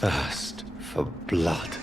thirst for blood.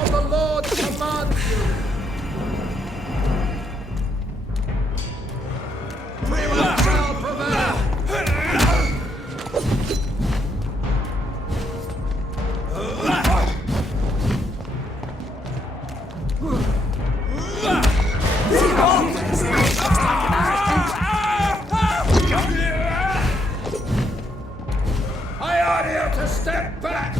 of the Lord commands you. We will shall prevail. I order you to step back.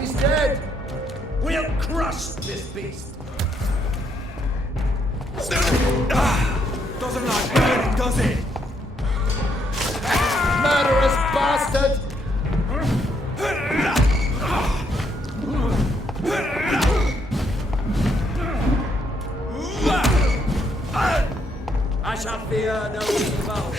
He's dead. We'll crush this beast. Doesn't like burning, does it? Murderous bastard! I shall fear no evil.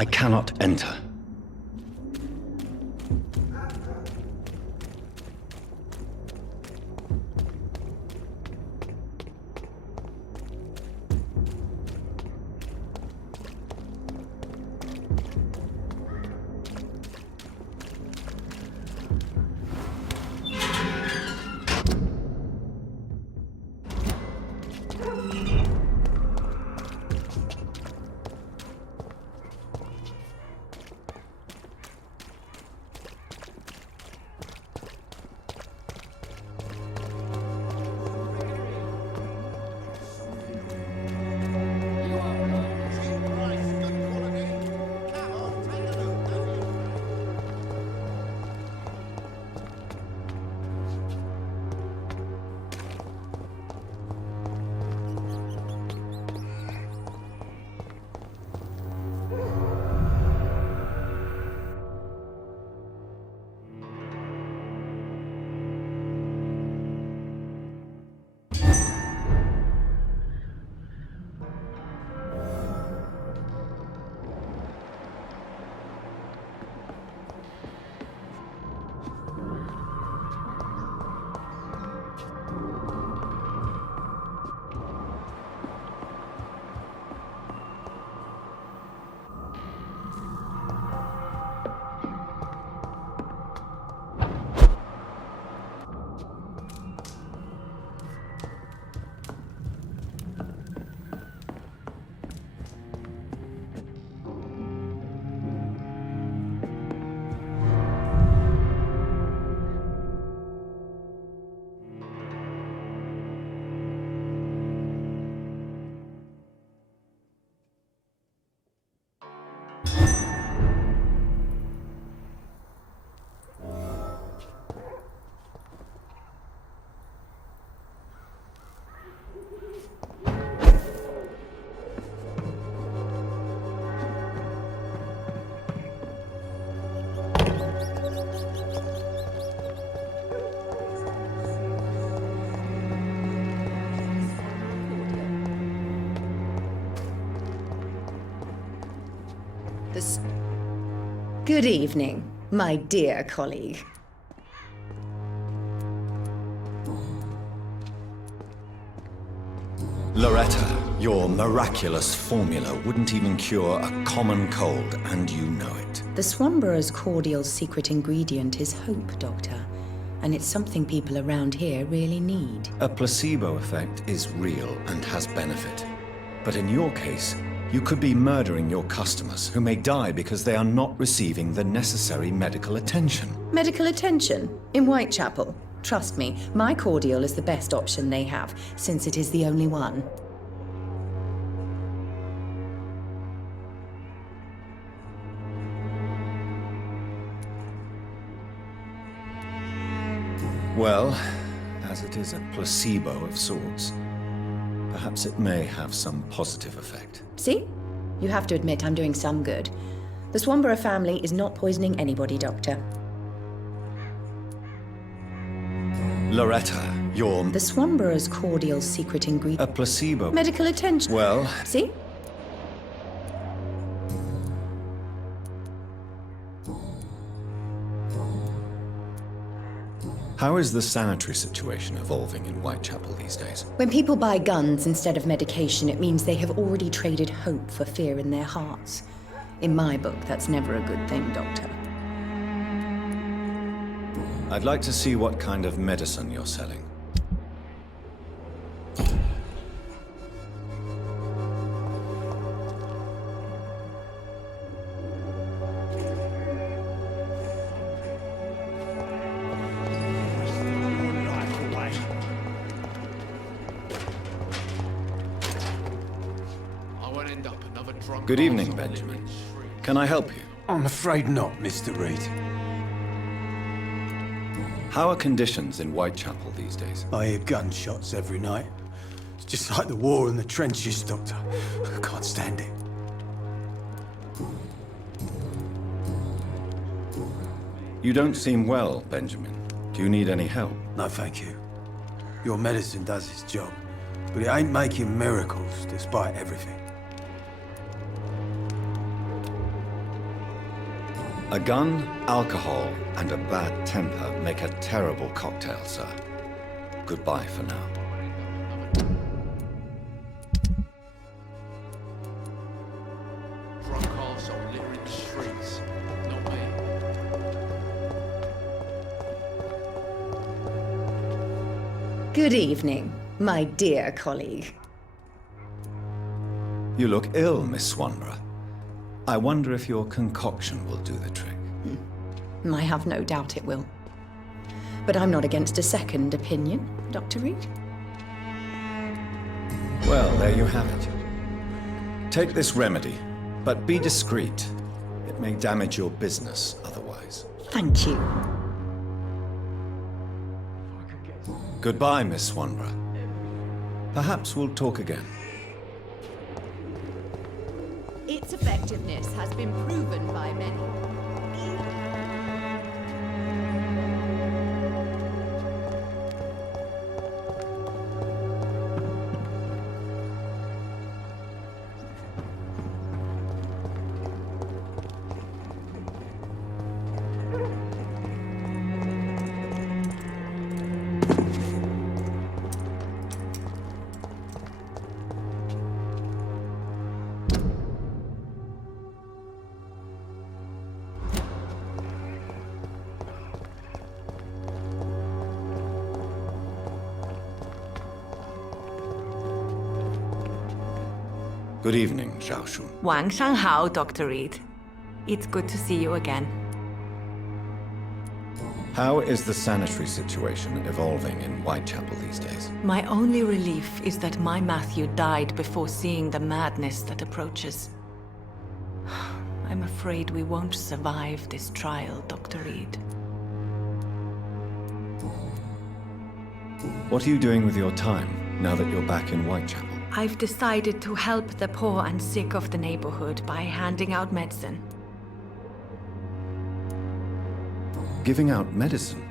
I cannot enter. Good evening, my dear colleague. Loretta, your miraculous formula wouldn't even cure a common cold, and you know it. The Swanborough's cordial secret ingredient is hope, Doctor. And it's something people around here really need. A placebo effect is real and has benefit. But in your case, you could be murdering your customers who may die because they are not receiving the necessary medical attention. Medical attention? In Whitechapel? Trust me, my cordial is the best option they have, since it is the only one. Well, as it is a placebo of sorts, perhaps it may have some positive effect. See? You have to admit I'm doing some good. The Swanborough family is not poisoning anybody, Doctor. Loretta, your... The Swanborough's cordial secret ingredient... A placebo... Medical attention. Well... See? How is the sanitary situation evolving in Whitechapel these days? When people buy guns instead of medication, it means they have already traded hope for fear in their hearts. In my book, that's never a good thing, Doctor. I'd like to see what kind of medicine you're selling. Good evening, Benjamin. Can I help you? I'm afraid not, Mr. Reed. How are conditions in Whitechapel these days? I hear gunshots every night. It's just like the war in the trenches, Doctor. I can't stand it. You don't seem well, Benjamin. Do you need any help? No, thank you. Your medicine does its job, but it ain't making miracles despite everything. A gun, alcohol, and a bad temper make a terrible cocktail, sir. Goodbye for now. Drunk arsehole littering the streets. Not me. Good evening, my dear colleague. You look ill, Miss Swanborough. I wonder if your concoction will do the trick. I have no doubt it will. But I'm not against a second opinion, Dr. Reed. Well, there you have it. Take this remedy, but be discreet. It may damage your business otherwise. Thank you. Goodbye, Miss Swanborough. Perhaps we'll talk again. Its effectiveness has been proven by many. Good evening, Zhao Shun. Wang Shanghao, Dr. Reed. It's good to see you again. How is the sanitary situation evolving in Whitechapel these days? My only relief is that my Matthew died before seeing the madness that approaches. I'm afraid we won't survive this trial, Dr. Reed. What are you doing with your time, now that you're back in Whitechapel? I've decided to help the poor and sick of the neighborhood by handing out medicine. Giving out medicine?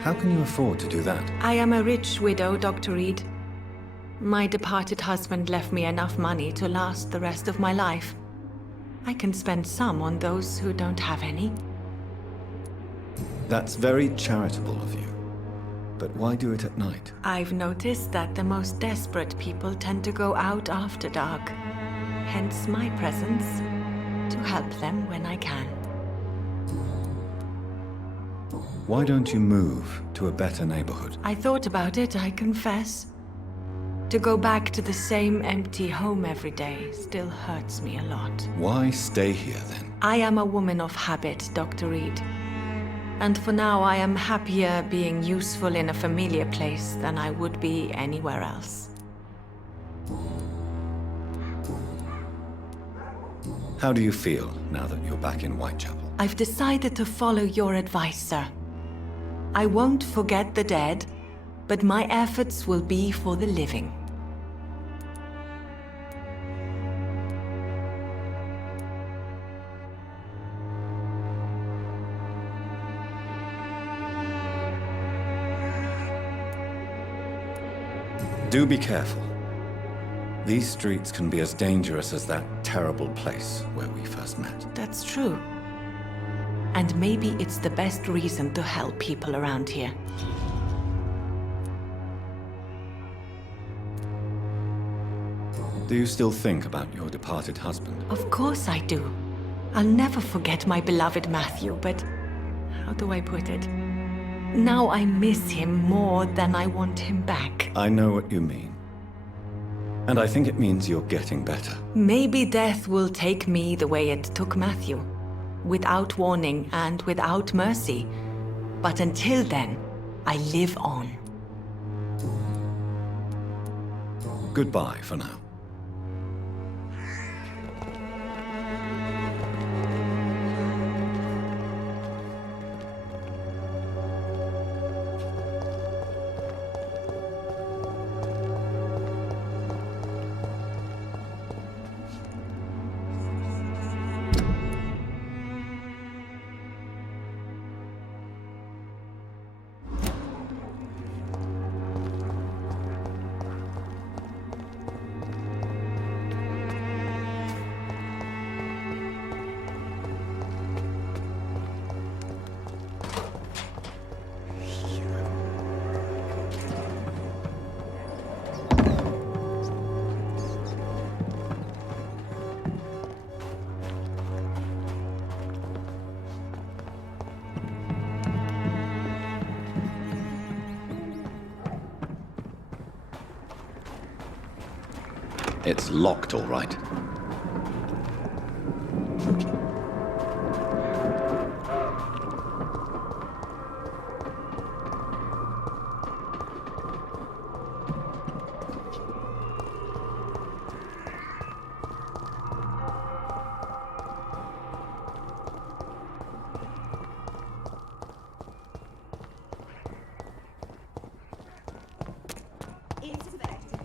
How can you afford to do that? I am a rich widow, Dr. Reed. My departed husband left me enough money to last the rest of my life. I can spend some on those who don't have any. That's very charitable of you. But why do it at night? I've noticed that the most desperate people tend to go out after dark. Hence my presence, to help them when I can. Why don't you move to a better neighborhood? I thought about it, I confess. To go back to the same empty home every day still hurts me a lot. Why stay here then? I am a woman of habit, Dr. Reed. And for now, I am happier being useful in a familiar place than I would be anywhere else. How do you feel now that you're back in Whitechapel? I've decided to follow your advice, sir. I won't forget the dead, but my efforts will be for the living. Do be careful. These streets can be as dangerous as that terrible place where we first met. That's true. And maybe it's the best reason to help people around here. Do you still think about your departed husband? Of course I do. I'll never forget my beloved Matthew, but how do I put it? Now I miss him more than I want him back. I know what you mean. And I think it means you're getting better. Maybe death will take me the way it took Matthew. Without warning and without mercy. But until then, I live on. Goodbye for now. It's locked, all right. It's effective.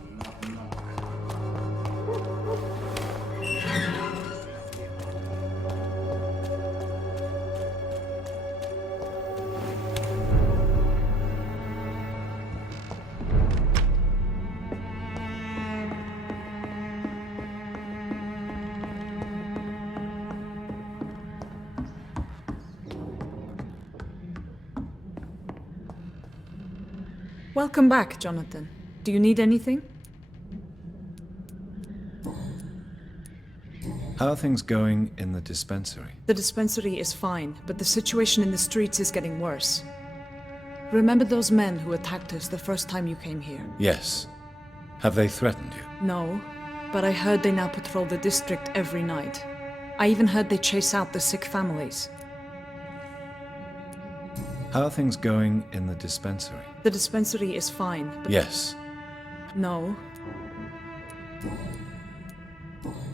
Welcome back, Jonathan. Do you need anything? How are things going in the dispensary? The dispensary is fine, but the situation in the streets is getting worse. Remember those men who attacked us the first time you came here? Yes. Have they threatened you? No, but I heard they now patrol the district every night. I even heard they chase out the sick families. How are things going in the dispensary? The dispensary is fine, but... Yes. No.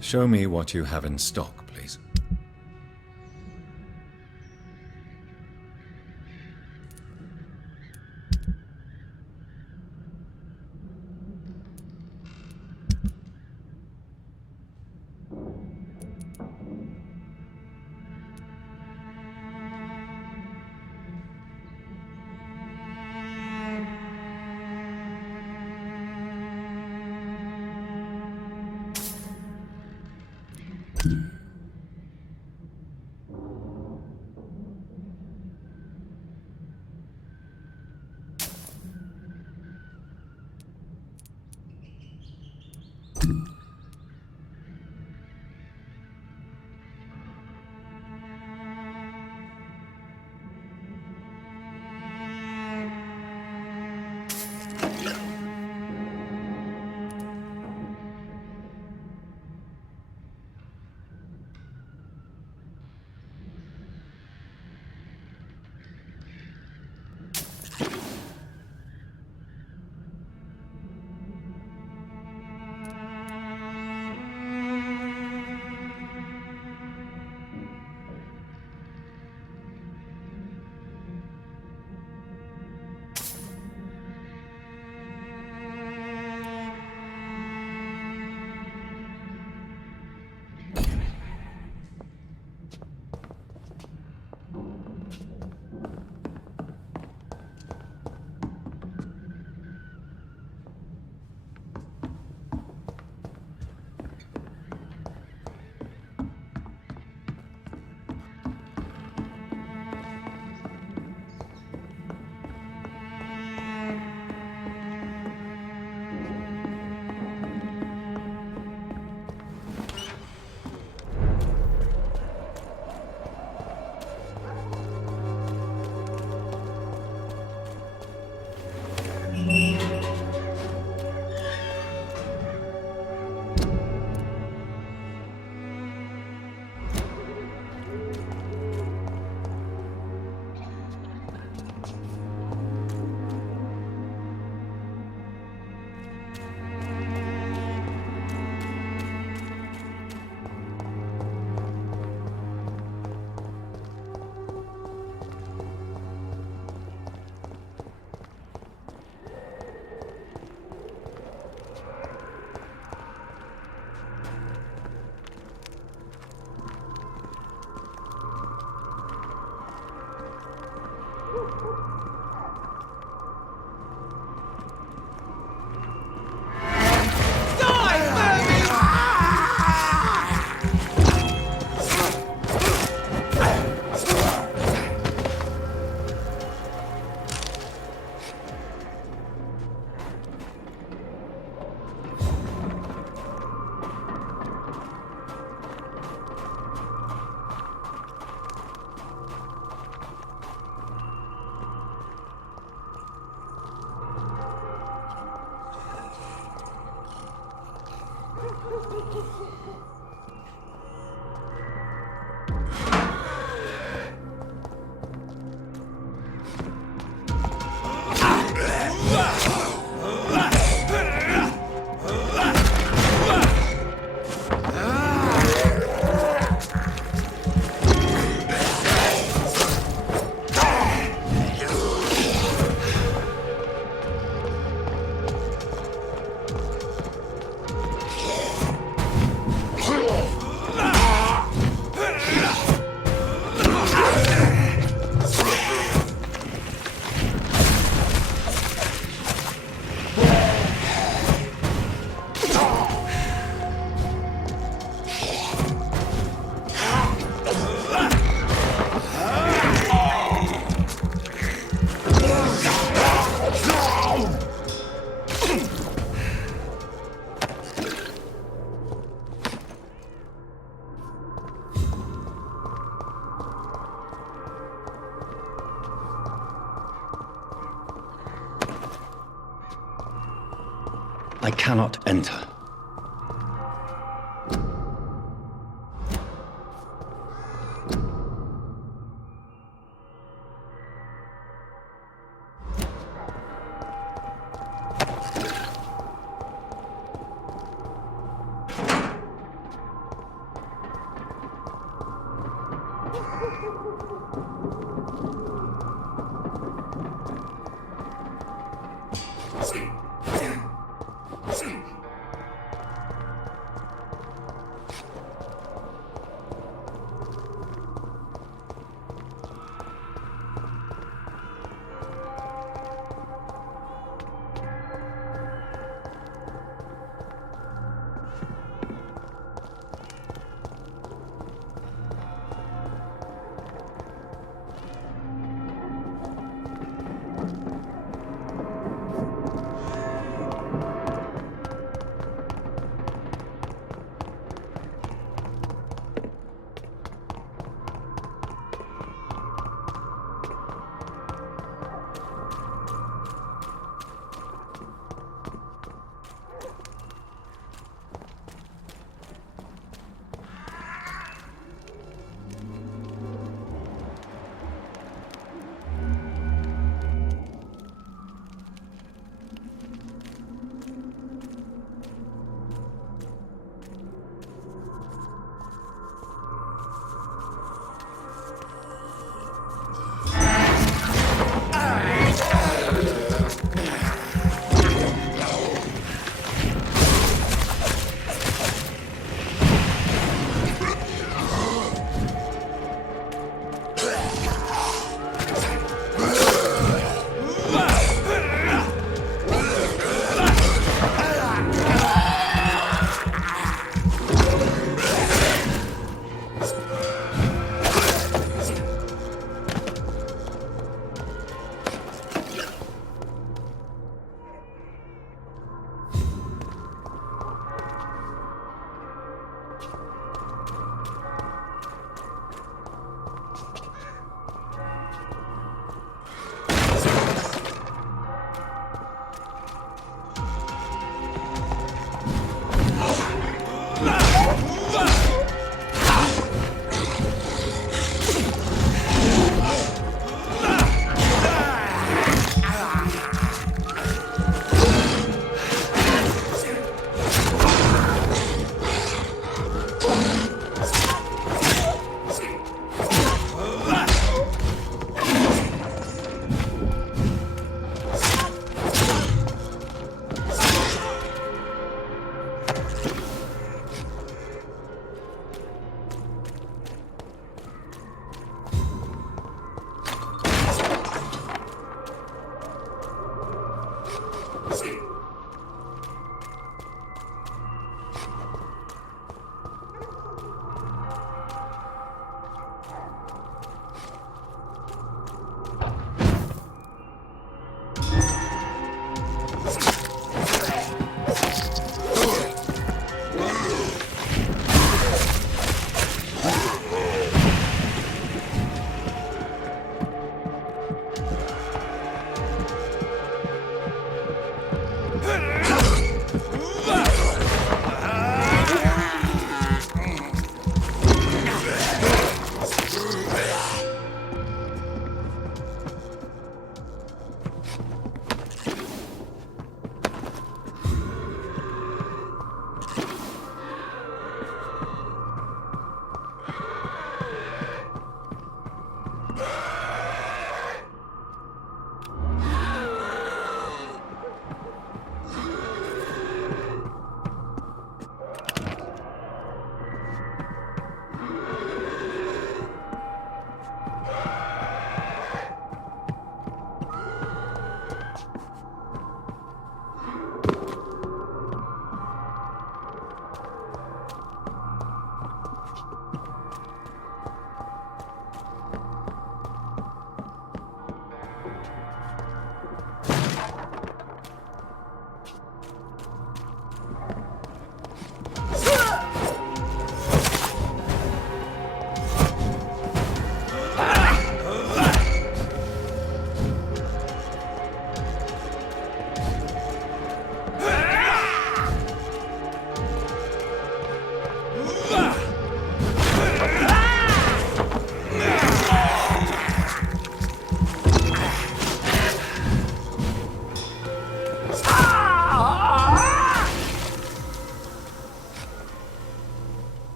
Show me what you have in stock, please. I cannot enter.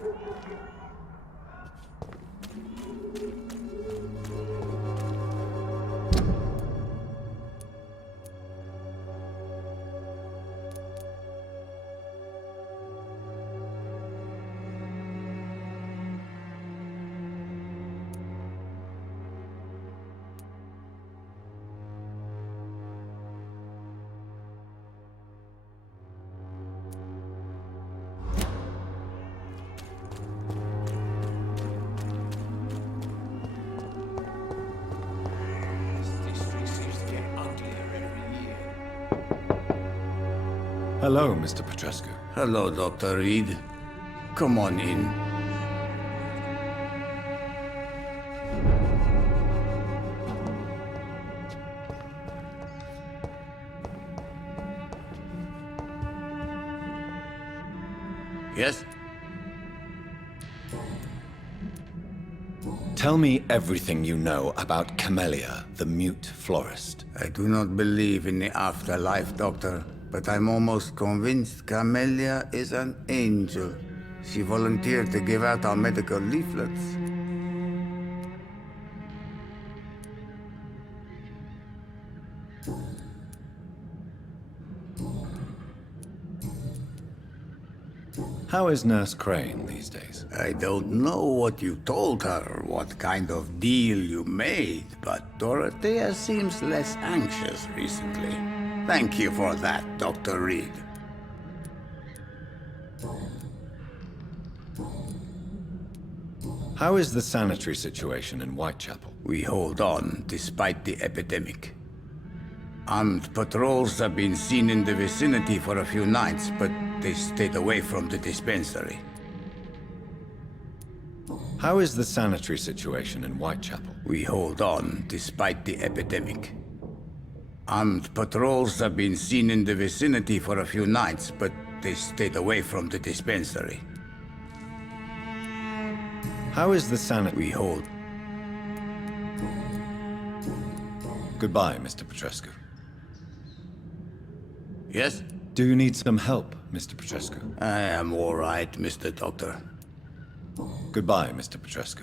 This district seems to get uglier every year. Hello, Mr. Petrescu. Hello, Dr. Reed. Come on in. Yes? Tell me everything you know about Camellia, the mute florist. I do not believe in the afterlife, Doctor, but I'm almost convinced Camellia is an angel. She volunteered to give out our medical leaflets. How is Nurse Crane these days? I don't know what you told her, what kind of deal you made, but Dorothea seems less anxious recently. Thank you for that, Dr. Reed. How is the sanitary situation in Whitechapel? We hold on despite the epidemic. Armed patrols have been seen in the vicinity for a few nights, but they stayed away from the dispensary. How is the sanitary situation in Whitechapel? We hold on despite the epidemic. Armed patrols have been seen in the vicinity for a few nights, but they stayed away from the dispensary. How is the sanitary... We hold... Goodbye, Mr. Petrescu. Yes? Do you need some help, Mr. Petrescu? I am all right, Mr. Doctor. Goodbye, Mr. Petrescu.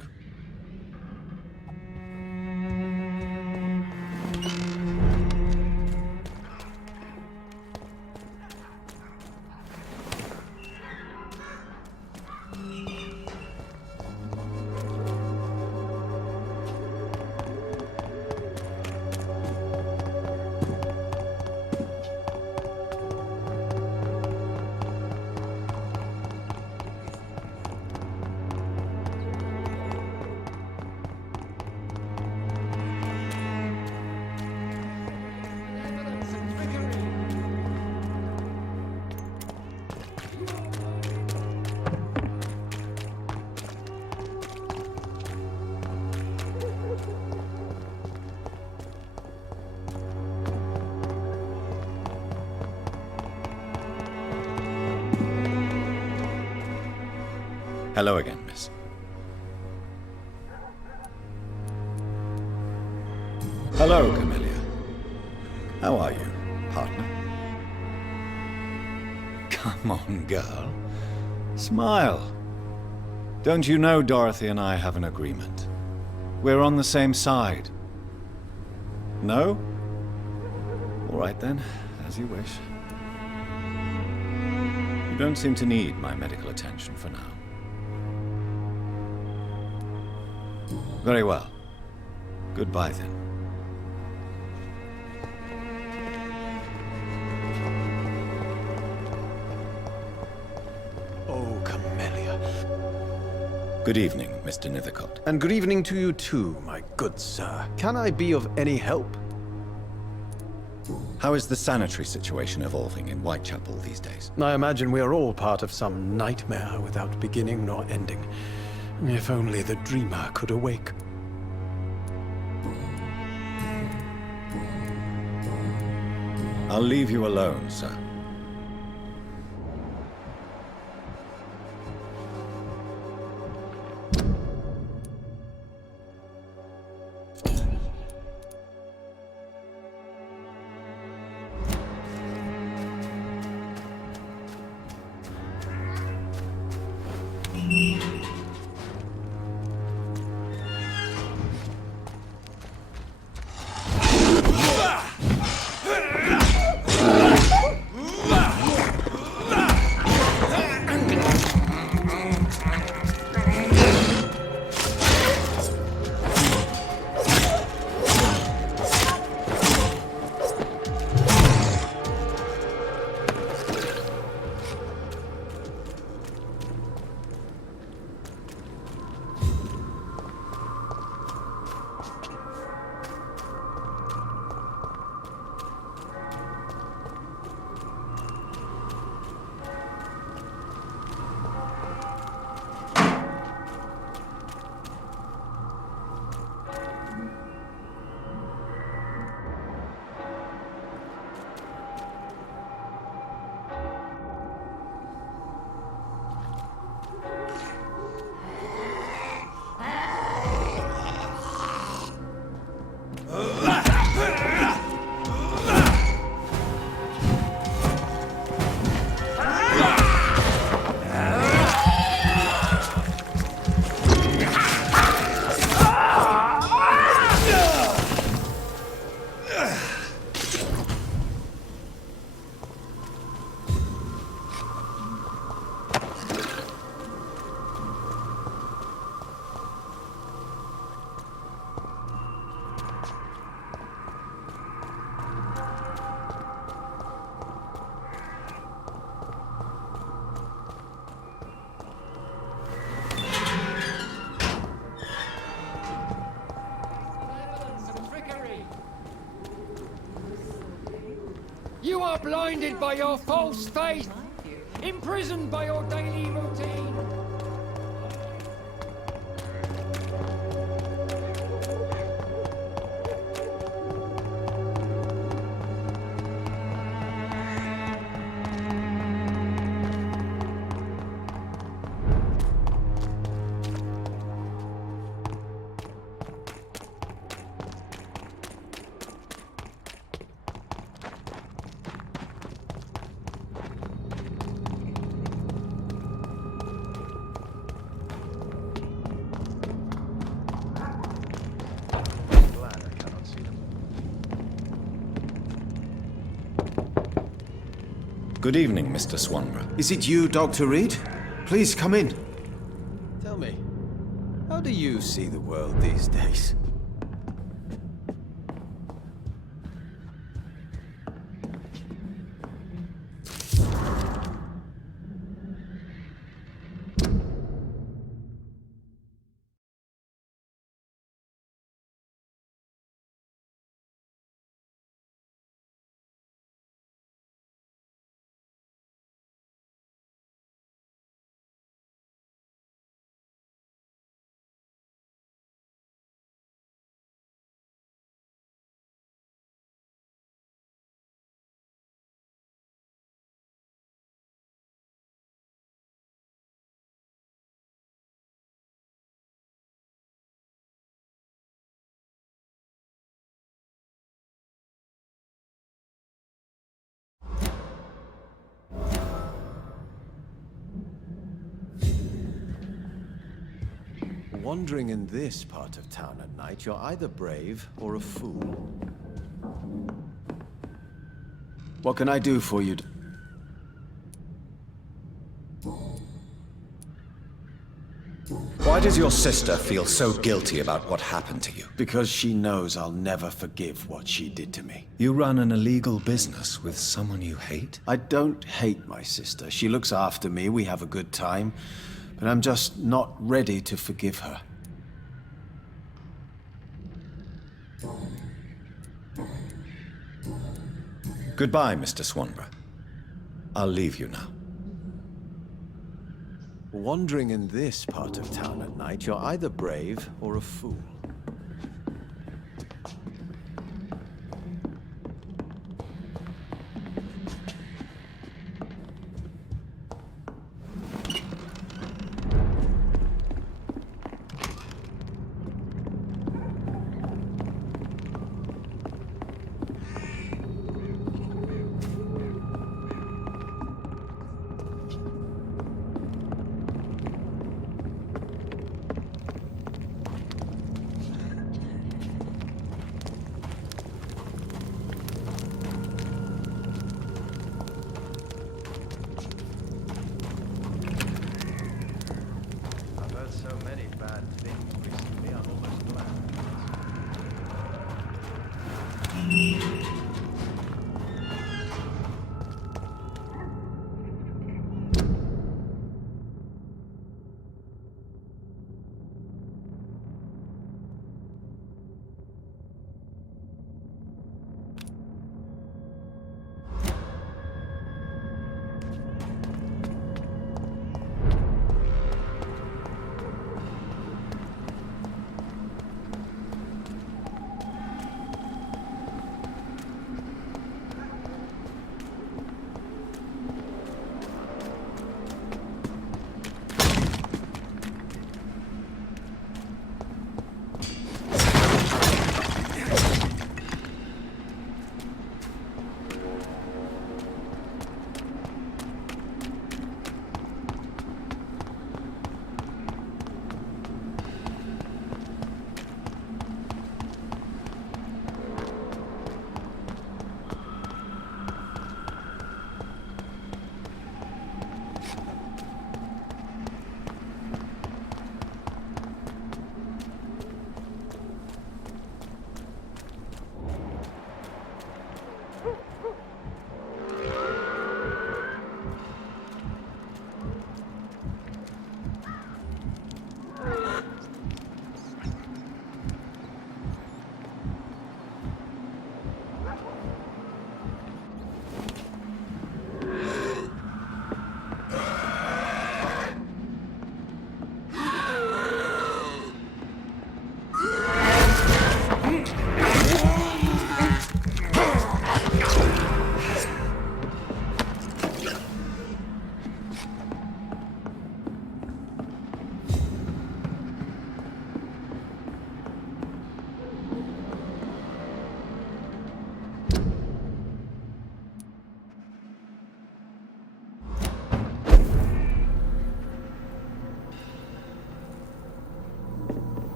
Hello again, miss. Hello, Camellia. How are you, partner? Come on, girl. Smile. Don't you know Dorothy and I have an agreement? We're on the same side. No? All right then, as you wish. You don't seem to need my medical attention for now. Very well. Goodbye then. Oh, Camellia. Good evening, Mr. Nethercott. And good evening to you too, my good sir. Can I be of any help? How is the sanitary situation evolving in Whitechapel these days? I imagine we are all part of some nightmare without beginning nor ending. If only the dreamer could awake. I'll leave you alone, sir. You are blinded by your false faith, imprisoned by your daily routine. Good evening, Mr. Swanborough. Is it you, Dr. Reed? Please come in. Tell me, how do you see the world these days? Wandering in this part of town at night, you're either brave or a fool. What can I do for you? Why does your sister feel so guilty about what happened to you? Because she knows I'll never forgive what she did to me. You run an illegal business with someone you hate? I don't hate my sister. She looks after me, we have a good time. But I'm just not ready to forgive her. Goodbye, Mr. Swanborough. I'll leave you now. Wandering in this part of town at night, you're either brave or a fool.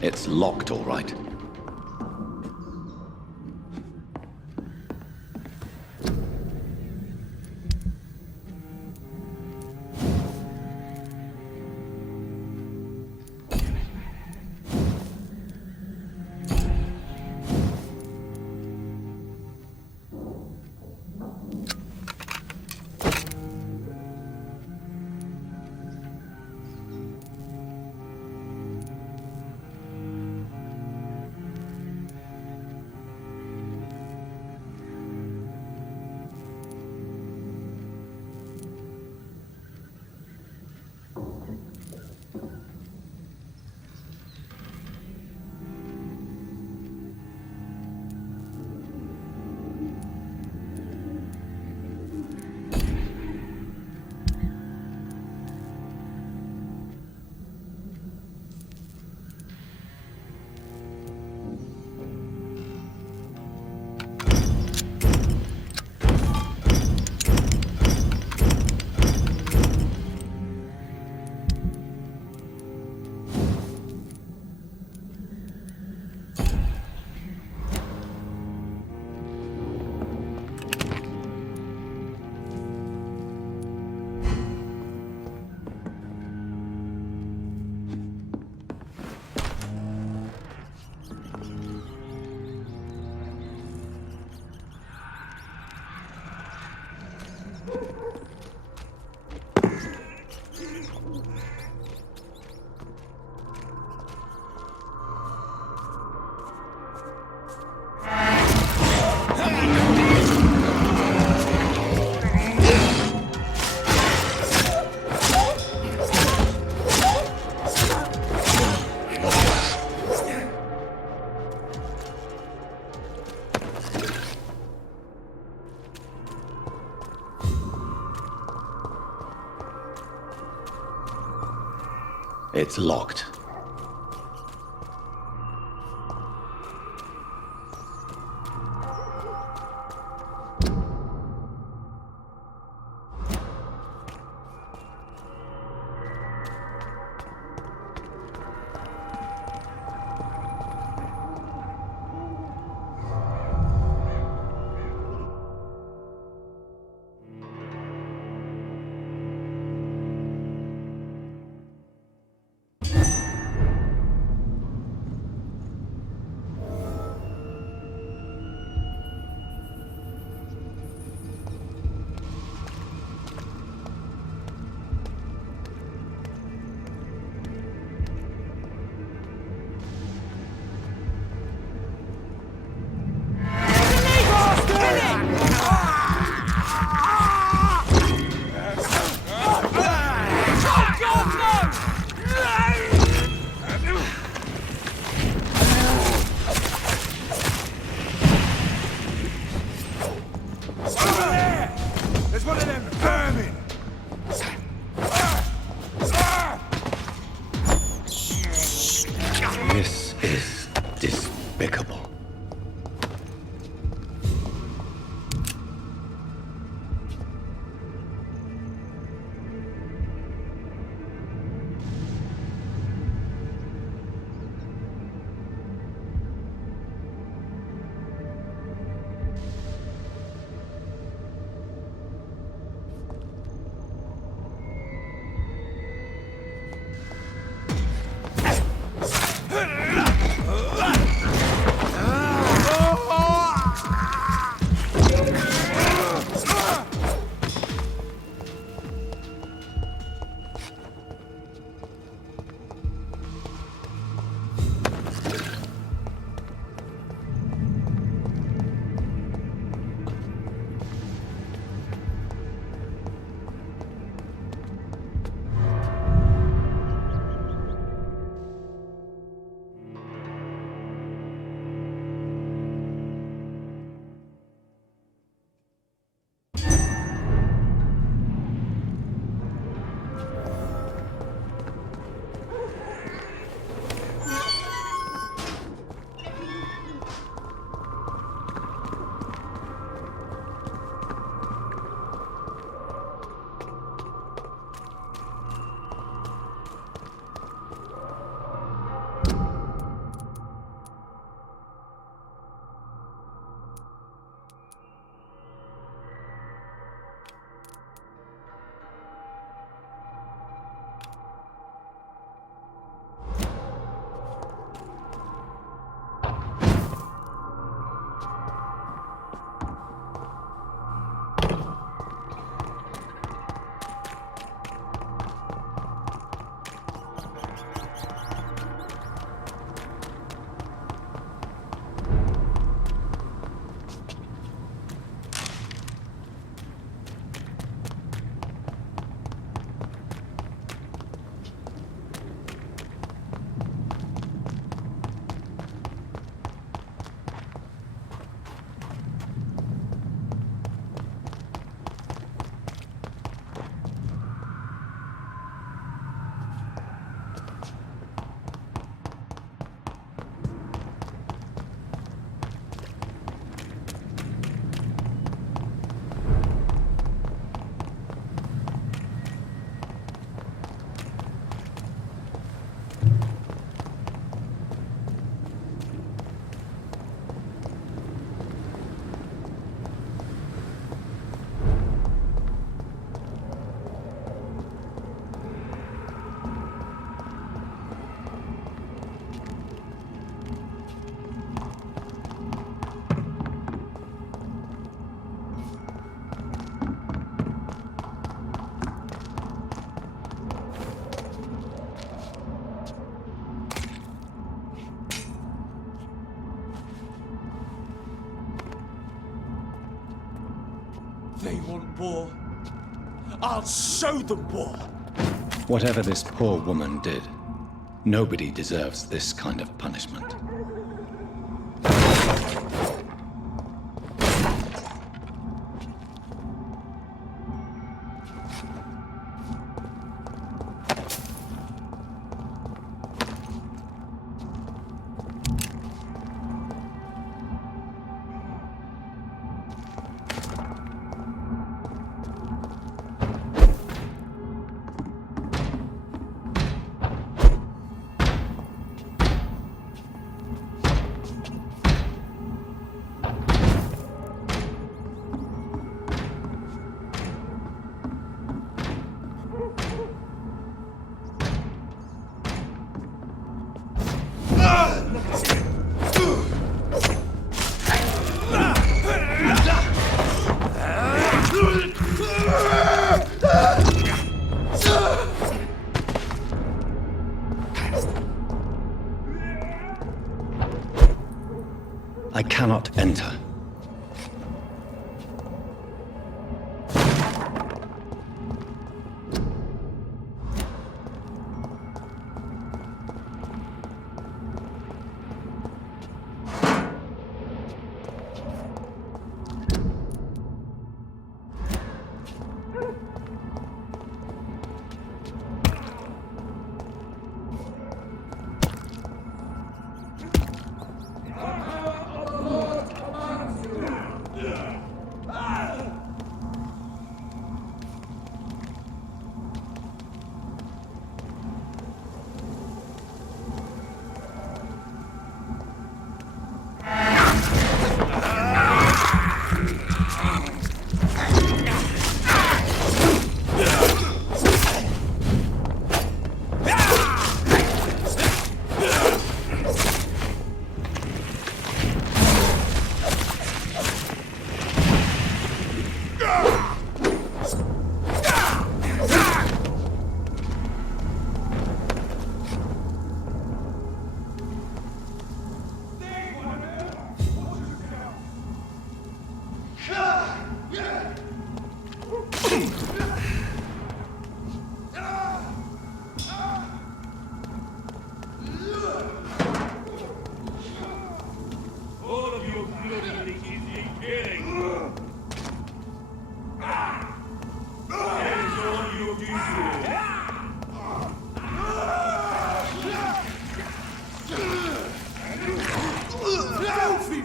It's locked, all right. It's locked. They want war. I'll show them war. Whatever this poor woman did, nobody deserves this kind of punishment. I cannot enter.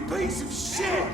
Piece of shit!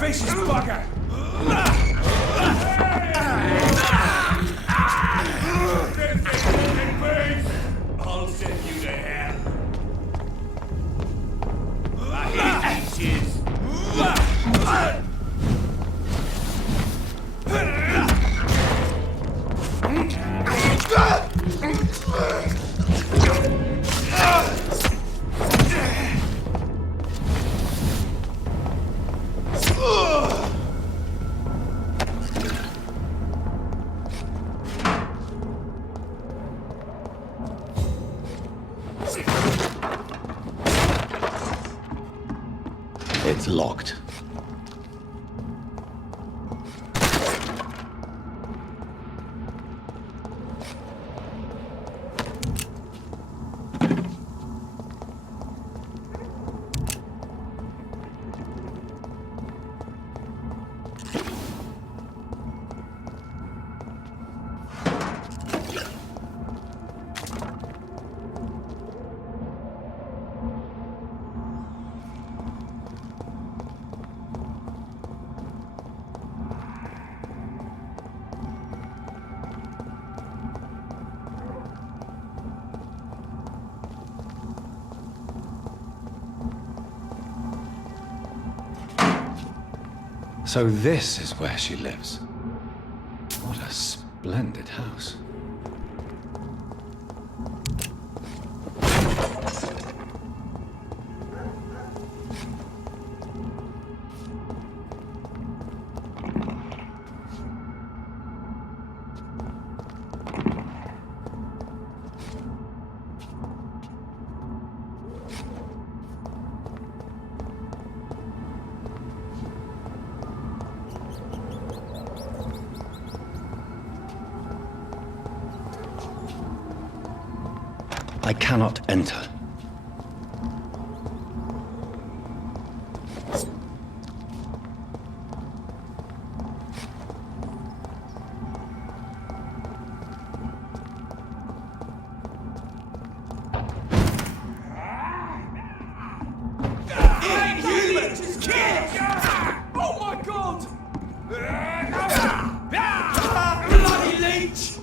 Vicious bugger! I'll send you to hell. I hate ashes. It's locked. So this is where she lives. What a splendid house. I cannot enter. Oh my god! Bloody leech!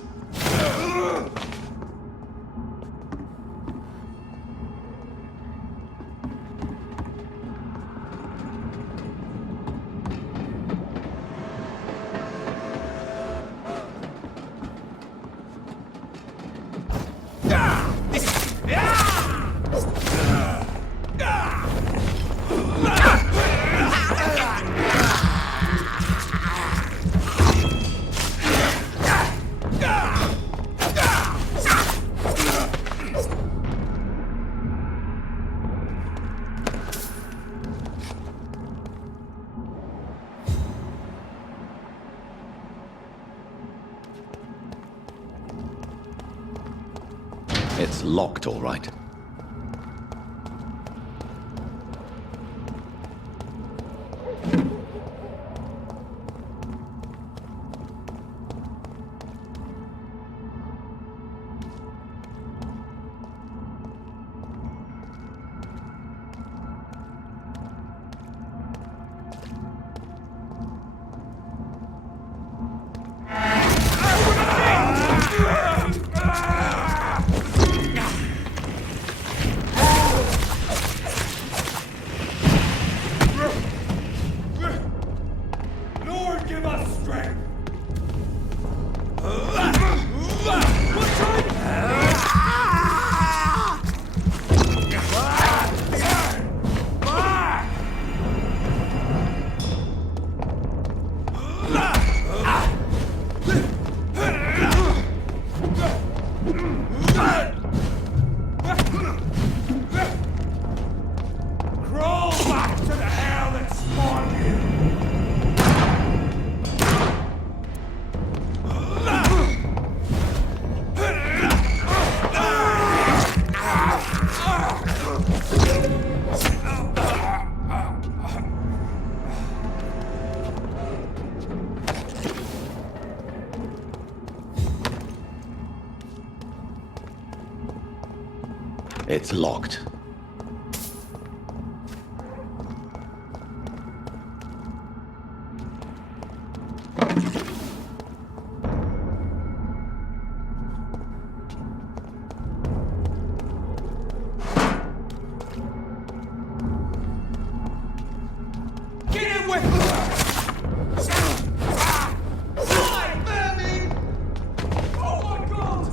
It's locked, all right. Lord, give us strength! Crawl back to the hell that spawned you! It's locked. Get in with her! Die, vermin! Oh my god!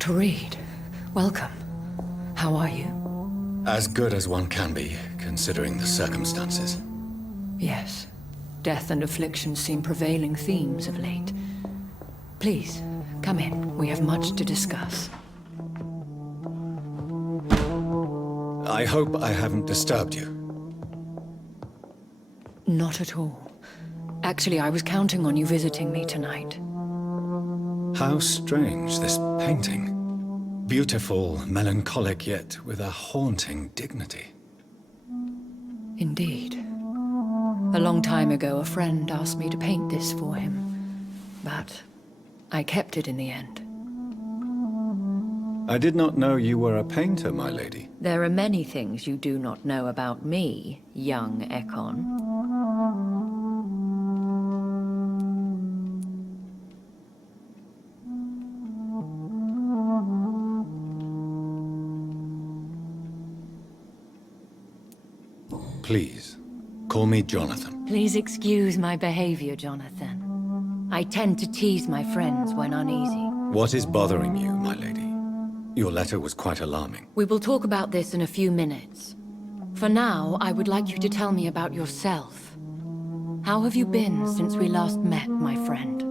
Dr. Reed, welcome. How are you? As good as one can be, considering the circumstances. Yes. Death and affliction seem prevailing themes of late. Please, come in. We have much to discuss. I hope I haven't disturbed you. Not at all. Actually, I was counting on you visiting me tonight. How strange, this painting. Beautiful, melancholic, yet with a haunting dignity. Indeed. A long time ago, a friend asked me to paint this for him. But I kept it in the end. I did not know you were a painter, my lady. There are many things you do not know about me, young Ekon. Please, call me Jonathan. Please excuse my behavior, Jonathan. I tend to tease my friends when uneasy. What is bothering you, my lady? Your letter was quite alarming. We will talk about this in a few minutes. For now, I would like you to tell me about yourself. How have you been since we last met, my friend?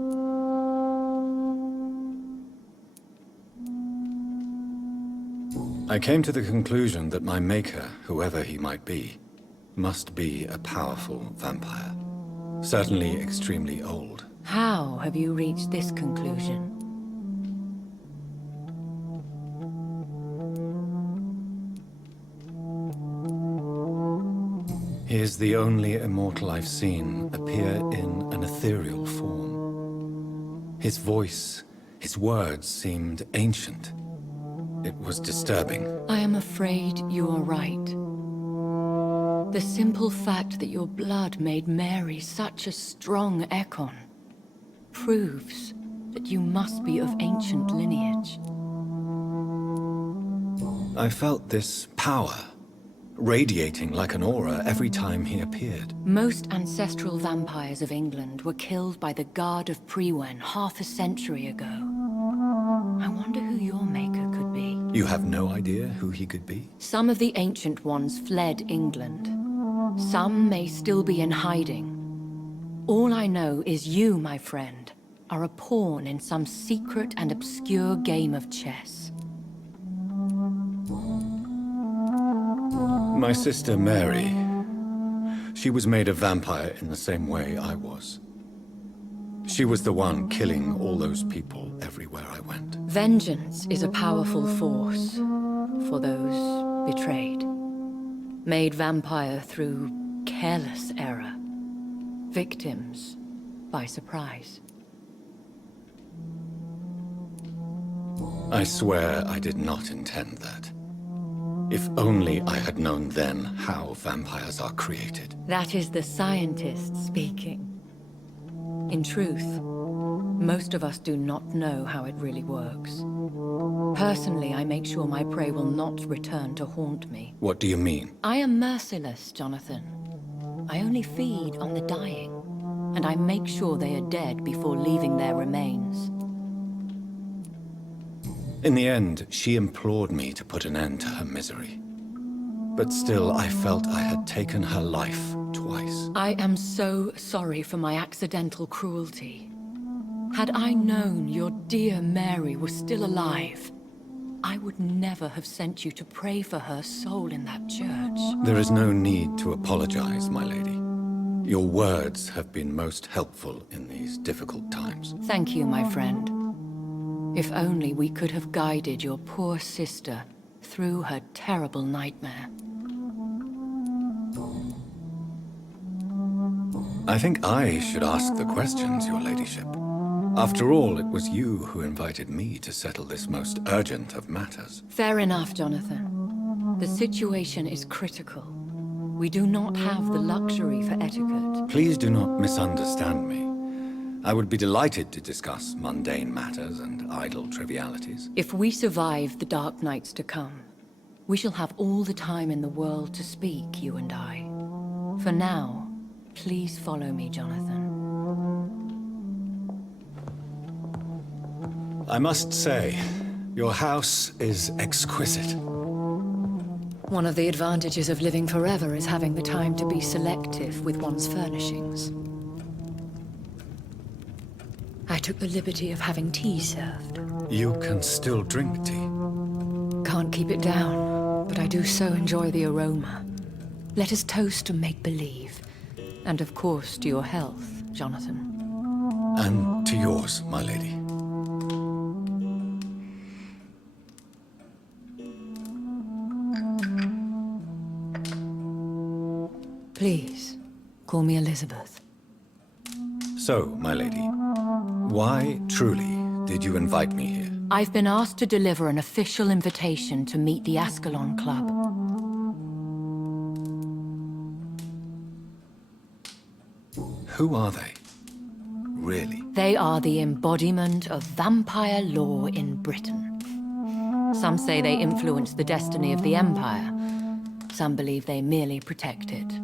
I came to the conclusion that my maker, whoever he might be, must be a powerful vampire. Certainly extremely old. How have you reached this conclusion? He is the only immortal I've seen appear in an ethereal form. His voice, his words seemed ancient. It was disturbing. I am afraid you are right. The simple fact that your blood made Mary such a strong Ekon proves that you must be of ancient lineage. I felt this power, radiating like an aura every time he appeared. Most ancestral vampires of England were killed by the Guard of Prewen half a century ago. I wonder who your maker could be. You have no idea who he could be? Some of the ancient ones fled England. Some may still be in hiding. All I know is you, my friend, are a pawn in some secret and obscure game of chess. My sister Mary, she was made a vampire in the same way I was. She was the one killing all those people everywhere I went. Vengeance is a powerful force for those betrayed. Made vampire through careless error. Victims by surprise. I swear I did not intend that. If only I had known then how vampires are created. That is the scientist speaking. In truth, most of us do not know how it really works. Personally, I make sure my prey will not return to haunt me. What do you mean? I am merciless, Jonathan. I only feed on the dying, and I make sure they are dead before leaving their remains. In the end, she implored me to put an end to her misery. But still, I felt I had taken her life twice. I am so sorry for my accidental cruelty. Had I known your dear Mary was still alive, I would never have sent you to pray for her soul in that church. There is no need to apologize, my lady. Your words have been most helpful in these difficult times. Thank you, my friend. If only we could have guided your poor sister through her terrible nightmare. I think I should ask the questions, your ladyship. After all, it was you who invited me to settle this most urgent of matters. Fair enough, Jonathan. The situation is critical. We do not have the luxury for etiquette. Please do not misunderstand me. I would be delighted to discuss mundane matters and idle trivialities. If we survive the dark nights to come, we shall have all the time in the world to speak, you and I. For now, please follow me, Jonathan. I must say, Your house is exquisite. One of the advantages of living forever is having the time to be selective with one's furnishings. I took the liberty of having tea served. You can still drink tea. Can't keep it down, but I do so enjoy the aroma. Let us toast to make-believe. And of course, to your health, Jonathan. And to yours, my lady. Please, call me Elizabeth. So, my lady, why truly did you invite me here? I've been asked to deliver an official invitation to meet the Ascalon Club. Who are they? Really? They are the embodiment of vampire law in Britain. Some say they influence the destiny of the Empire. Some believe they merely protect it.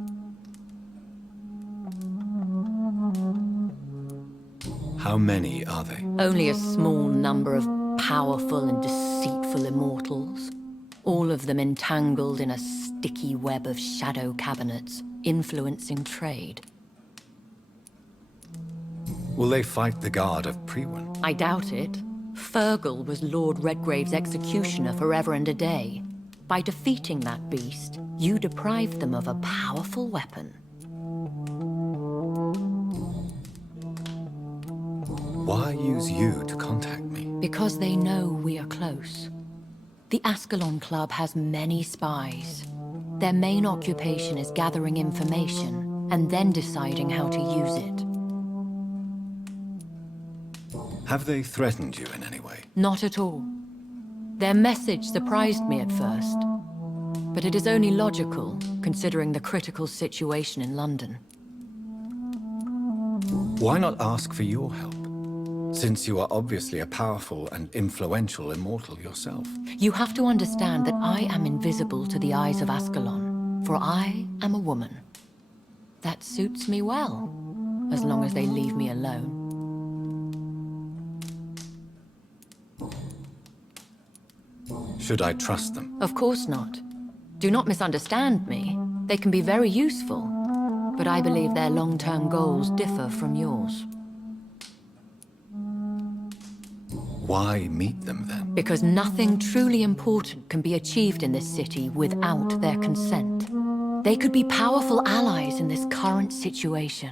How many are they? Only a small number of powerful and deceitful immortals. All of them entangled in a sticky web of shadow cabinets, influencing trade. Will they fight the guard of Priwen? I doubt it. Fergal was Lord Redgrave's executioner forever and a day. By defeating that beast, you deprived them of a powerful weapon. Why use you to contact me? Because they know we are close. The Ascalon Club has many spies. Their main occupation is gathering information and then deciding how to use it. Have they threatened you in any way? Not at all. Their message surprised me at first, but it is only logical, considering the critical situation in London. Why not ask for your help? Since you are obviously a powerful and influential immortal yourself. You have to understand that I am invisible to the eyes of Ascalon, for I am a woman. That suits me well, as long as they leave me alone. Should I trust them? Of course not. Do not misunderstand me. They can be very useful, but I believe their long-term goals differ from yours. Why meet them then? Because nothing truly important can be achieved in this city without their consent. They could be powerful allies in this current situation.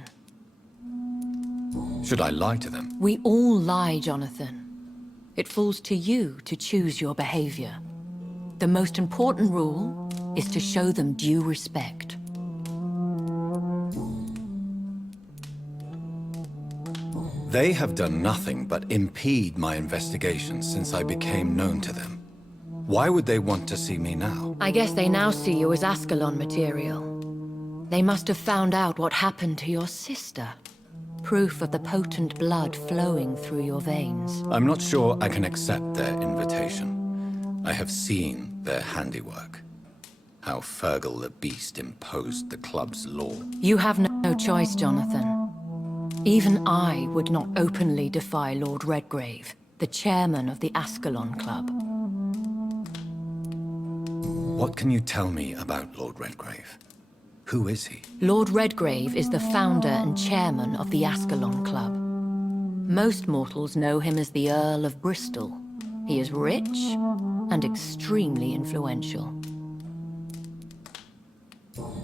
Should I lie to them? We all lie, Jonathan. It falls to you to choose your behavior. The most important rule is to show them due respect. They have done nothing but impede my investigations since I became known to them. Why would they want to see me now? I guess they now see you as Ascalon material. They must have found out what happened to your sister. Proof of the potent blood flowing through your veins. I'm not sure I can accept their invitation. I have seen their handiwork. How Fergal the Beast imposed the club's law. You have no choice, Jonathan. Even I would not openly defy Lord Redgrave, the chairman of the Ascalon Club. What can you tell me about Lord Redgrave? Who is he? Lord Redgrave is the founder and chairman of the Ascalon Club. Most mortals know him as the Earl of Bristol. He is rich and extremely influential.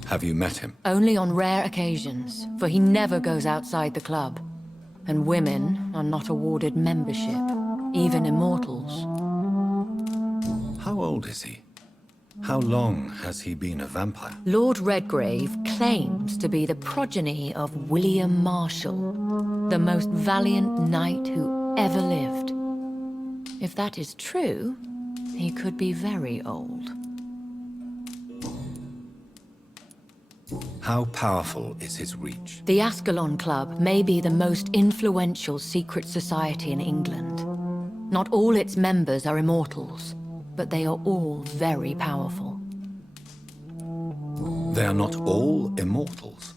Have you met him? Only on rare occasions, for he never goes outside the club. And women are not awarded membership, even immortals. How old is he? How long has he been a vampire? Lord Redgrave claims to be the progeny of William Marshall, the most valiant knight who ever lived. If that is true, he could be very old. How powerful is his reach? The Ascalon Club may be the most influential secret society in England. Not all its members are immortals, but they are all very powerful. They are not all immortals.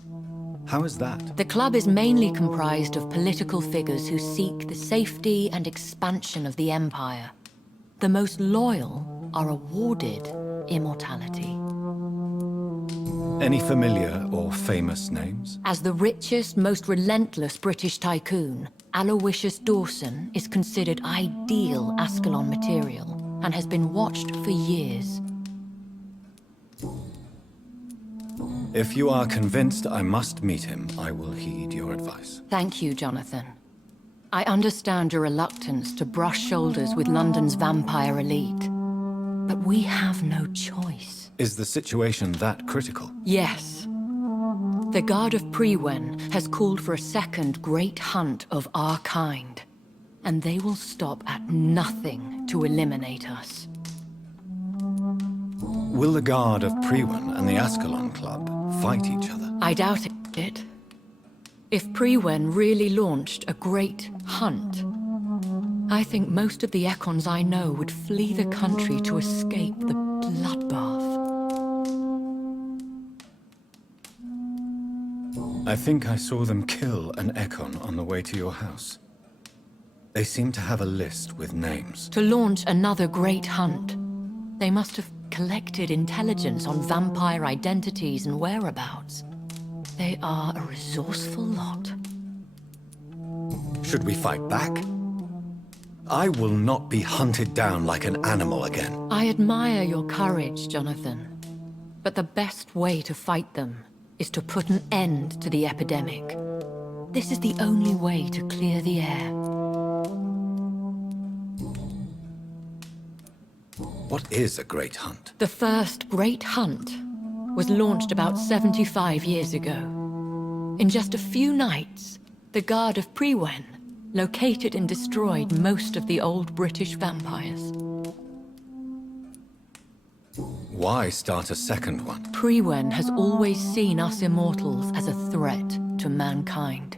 How is that? The club is mainly comprised of political figures who seek the safety and expansion of the Empire. the most loyal are awarded immortality. Any familiar or famous names? As the richest, most relentless British tycoon, Aloysius Dawson is considered ideal Ascalon material and has been watched for years. If you are convinced I must meet him, I will heed your advice. Thank you, Jonathan. I understand your reluctance to brush shoulders with London's vampire elite, but we have no choice. Is the situation that critical? Yes. The Guard of Prewen has called for a second great hunt of our kind, and they will stop at nothing to eliminate us. Will the Guard of Prewen and the Ascalon Club fight each other? I doubt it. If Prewen really launched a great hunt, I think most of the Ekons I know would flee the country to escape the bloodbath. I think I saw them kill an Ekon on the way to your house. They seem to have a list with names. To launch another great hunt, they must have collected intelligence on vampire identities and whereabouts. They are a resourceful lot. Should we fight back? I will not be hunted down like an animal again. I admire your courage, Jonathan. But the best way to fight them is to put an end to the epidemic. This is the only way to clear the air. What is a great hunt? The first great hunt was launched about 75 years ago. In just a few nights, the Guard of Prewen located and destroyed most of the old British vampires. Why start a second one? Prewen has always seen us immortals as a threat to mankind.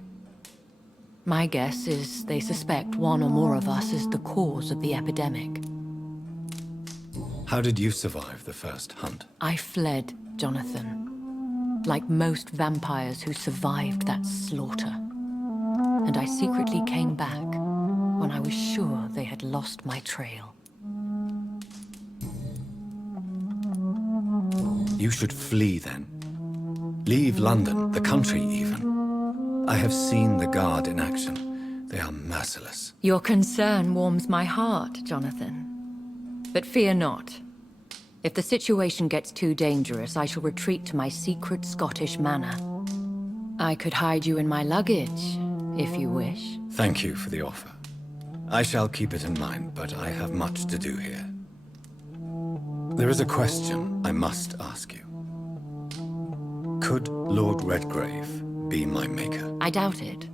My guess is they suspect one or more of us is the cause of the epidemic. How did you survive the first hunt? I fled, Jonathan. Like most vampires who survived that slaughter. And I secretly came back when I was sure they had lost my trail. You should flee then. Leave London, the country even. I have seen the Guard in action. They are merciless. Your concern warms my heart, Jonathan. But fear not. If the situation gets too dangerous, I shall retreat to my secret Scottish manor. I could hide you in my luggage, if you wish. Thank you for the offer. I shall keep it in mind, but I have much to do here. There is a question I must ask you. Could Lord Redgrave be my maker? I doubt it.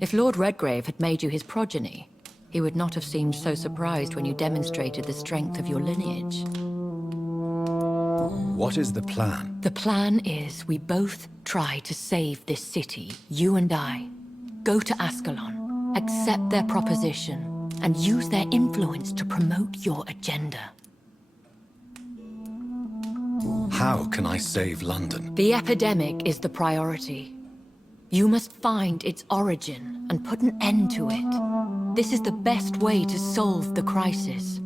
If Lord Redgrave had made you his progeny, he would not have seemed so surprised when you demonstrated the strength of your lineage. What is the plan? The plan is we both try to save this city, you and I. Go to Ascalon, accept their proposition, and use their influence to promote your agenda. How can I save London? The epidemic is the priority. You must find its origin and put an end to it. This is the best way to solve the crisis.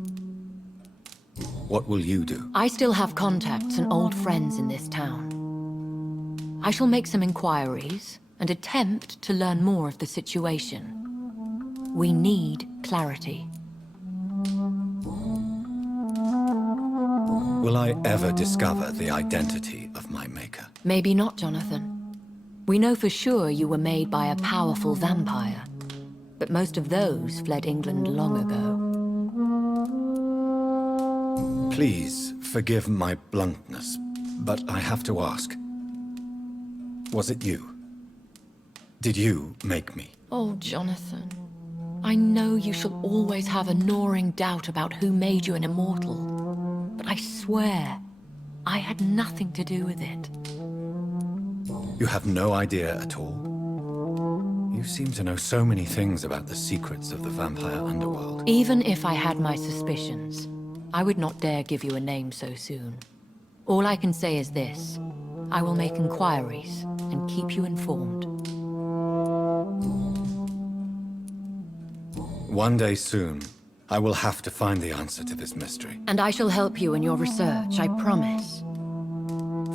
What will you do? I still have contacts and old friends in this town. I shall make some inquiries and attempt to learn more of the situation. We need clarity. Will I ever discover the identity of my maker? Maybe not, Jonathan. We know for sure you were made by a powerful vampire, but most of those fled England long ago. Please forgive my bluntness, but I have to ask. Was it you? Did you make me? Oh, Jonathan. I know you shall always have a gnawing doubt about who made you an immortal, but I swear, I had nothing to do with it. You have no idea at all? You seem to know so many things about the secrets of the vampire underworld. Even if I had my suspicions, I would not dare give you a name so soon. All I can say is this. I will make inquiries and keep you informed. One day soon, I will have to find the answer to this mystery. And I shall help you in your research, I promise.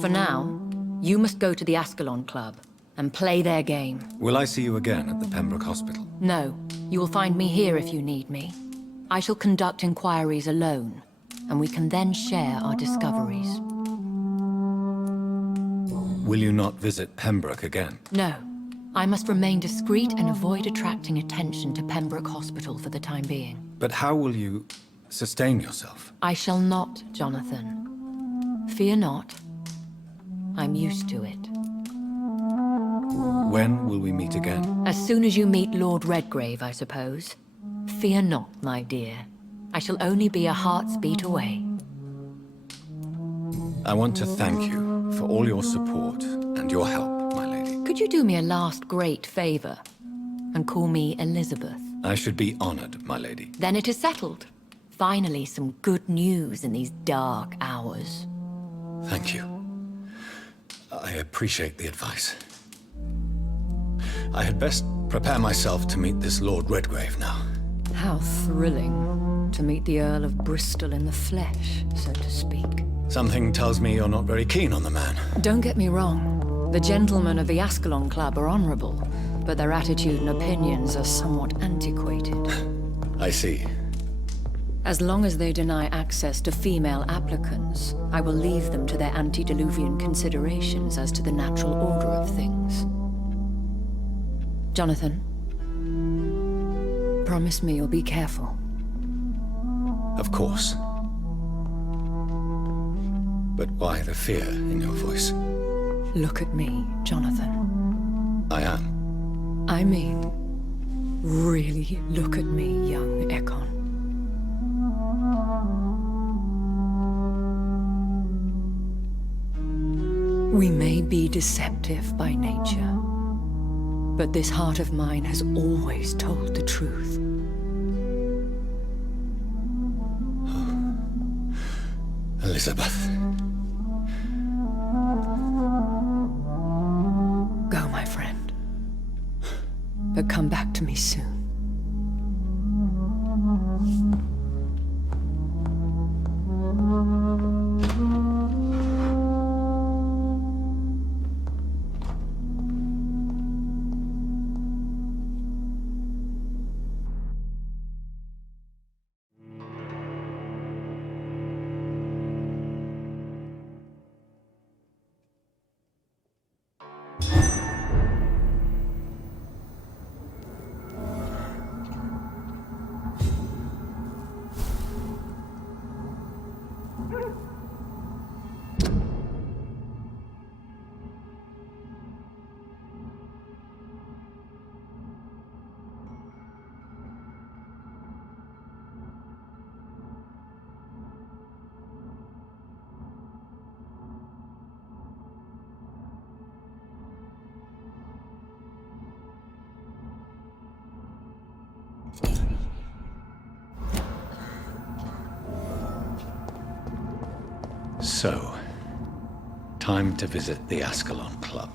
For now, you must go to the Ascalon Club and play their game. Will I see you again at the Pembroke Hospital? No, you will find me here if you need me. I shall conduct inquiries alone, and we can then share our discoveries. Will you not visit Pembroke again? No. I must remain discreet and avoid attracting attention to Pembroke Hospital for the time being. But how will you sustain yourself? I shall not, Jonathan. Fear not. I'm used to it. When will we meet again? As soon as you meet Lord Redgrave, I suppose. Fear not, my dear. I shall only be a heart's beat away. I want to thank you for all your support and your help, my lady. Could you do me a last great favor and call me Elizabeth? I should be honored, my lady. Then it is settled. Finally, some good news in these dark hours. Thank you. I appreciate the advice. I had best prepare myself to meet this Lord Redgrave now. How thrilling to meet the Earl of Bristol in the flesh, so to speak. Something tells me you're not very keen on the man. Don't get me wrong. The gentlemen of the Ascalon Club are honorable, but their attitude and opinions are somewhat antiquated. I see. As long as they deny access to female applicants, I will leave them to their antediluvian considerations as to the natural order of things. Jonathan, promise me you'll be careful. Of course. But why the fear in your voice? Look at me, Jonathan. I am. I mean, really look at me, young Ekon. We may be deceptive by nature, but this heart of mine has always told the truth. Elizabeth. Go, my friend. But come back to me soon. So, time to visit the Ascalon Club.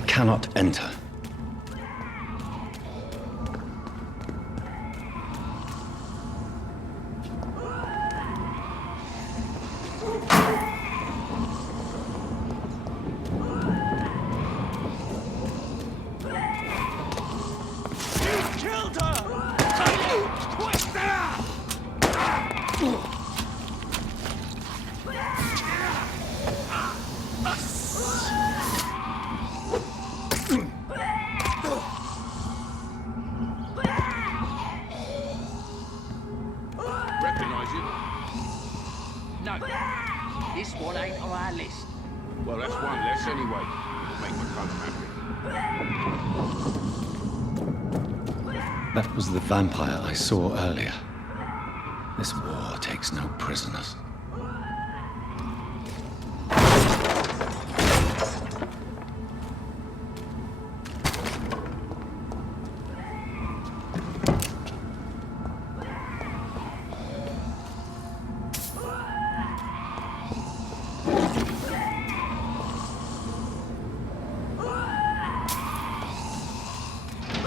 I cannot enter. Recognize you? No. This one ain't on our list. Well, that's one less anyway. It'll make my cousin happy. That was the vampire I saw earlier. This war takes no prisoners.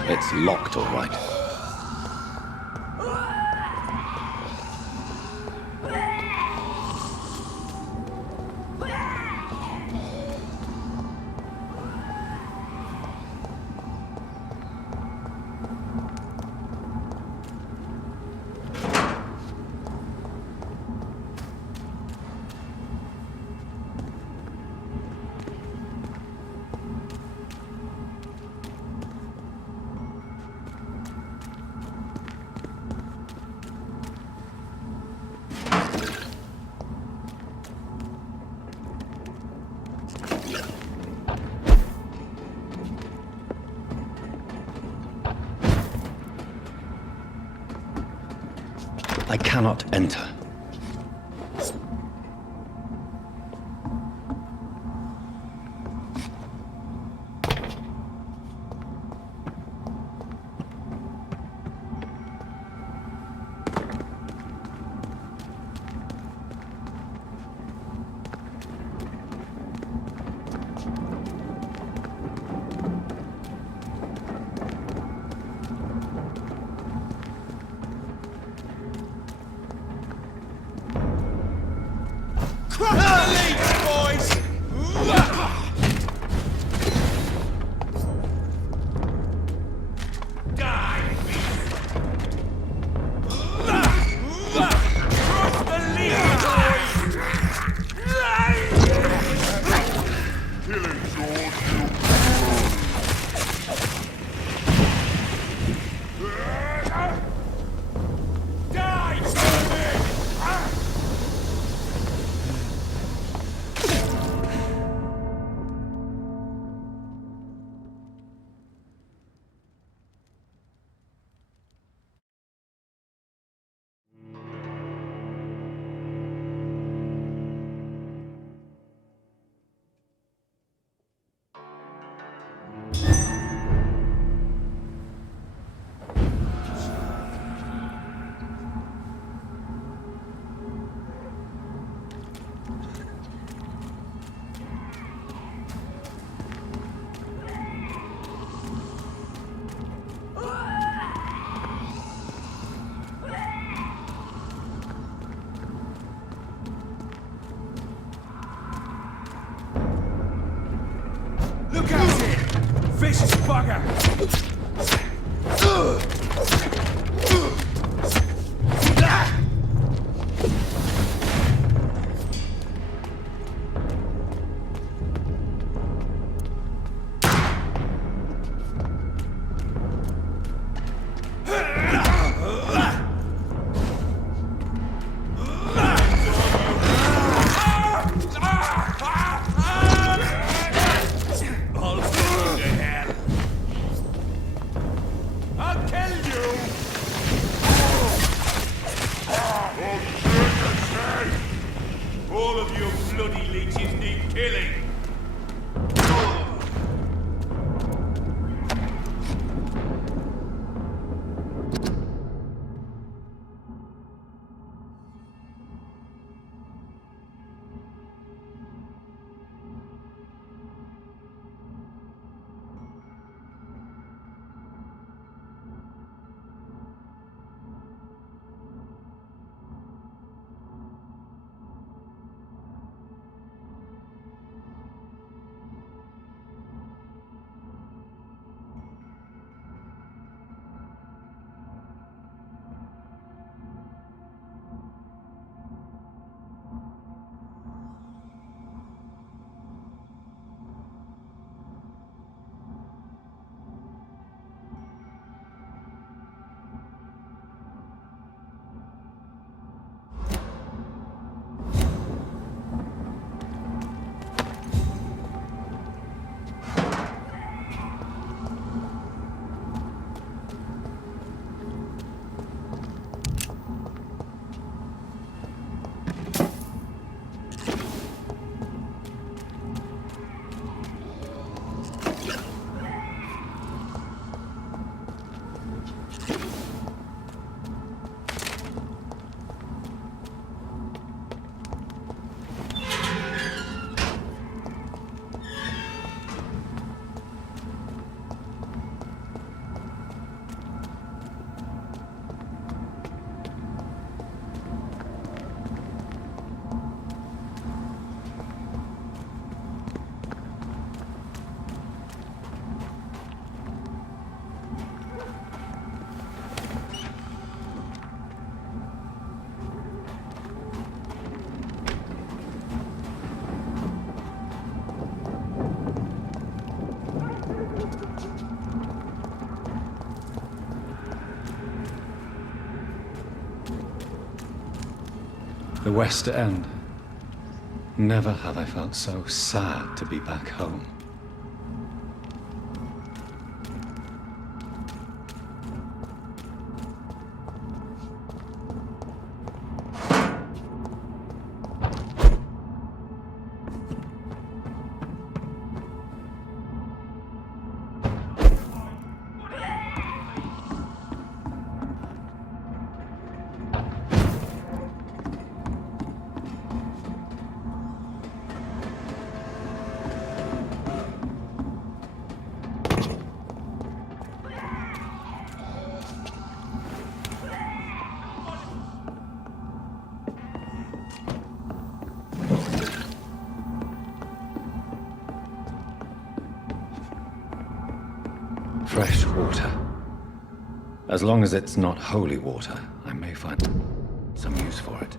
It's locked, all right. I cannot enter. Look out here! Vicious bugger! All of you bloody leeches need killing! The West End. Never have I felt so sad to be back home. Fresh water. As long as it's not holy water, I may find some use for it.